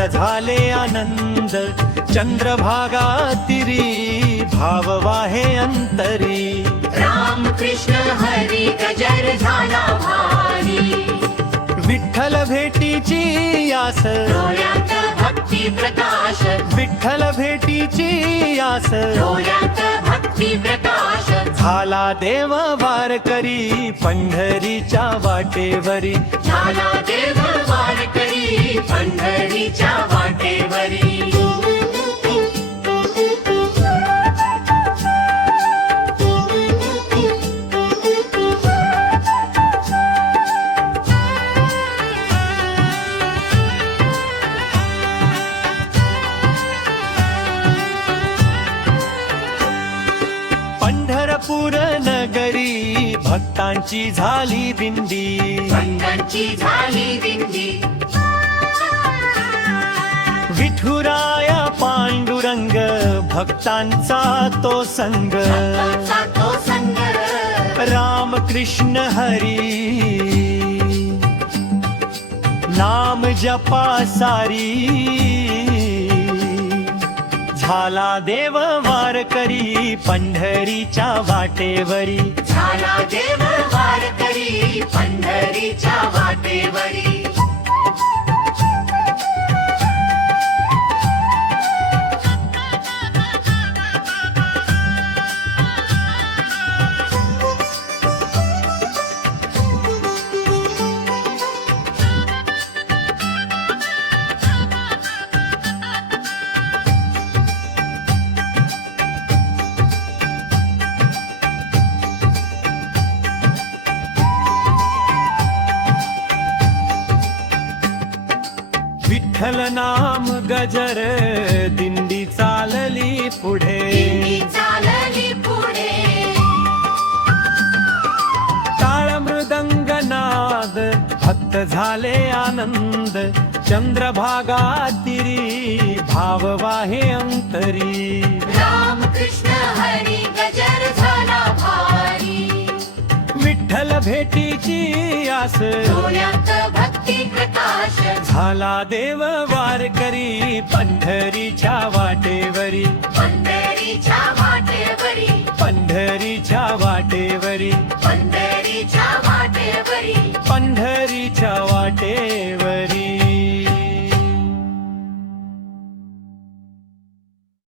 भक्त झाले आनंद चंद्रभागा तिरी भाव वाहे अंतरी राम कृष्ण हरी गजर झाला भारी विठ्ठल भेटीची आस डोळ्यात भक्ती प्रकाश विठ्ठल भेटीची आस डोळ्यात भक्ती प्रकाश झाला देव वारकरी पंढरीच्या वाटेवरी झाला देव वारकरी पंढरीच्या वाटेवरी पंढरपूर नगरी भक्तांची झाली दिंडी भक्तांची झाली दिंडी विठुराया पांडुरंग भक्तांचा तो संग भक्तांचा तो संग राम कृष्ण हरी नाम जपा सारी झाला देव वारकरी पंढरीच्या वाटेवरी झाला देव वारकरी पंढरीच्या वाटेवरी विठ्ठल नाम गजर दिंडी चालली पुढे दिंडी चालली पुढे टाळ मृदंग नाद भक्त झाले आनंद चंद्रभागा तिरी भाव वाहे अंतरी राम कृष्ण हरी गजर झाला भारी विठ्ठल भेटीची आस डोळ्यात भक्ती प्रकाश झाला देव वारकरी पंढरीच्या वाटेवरी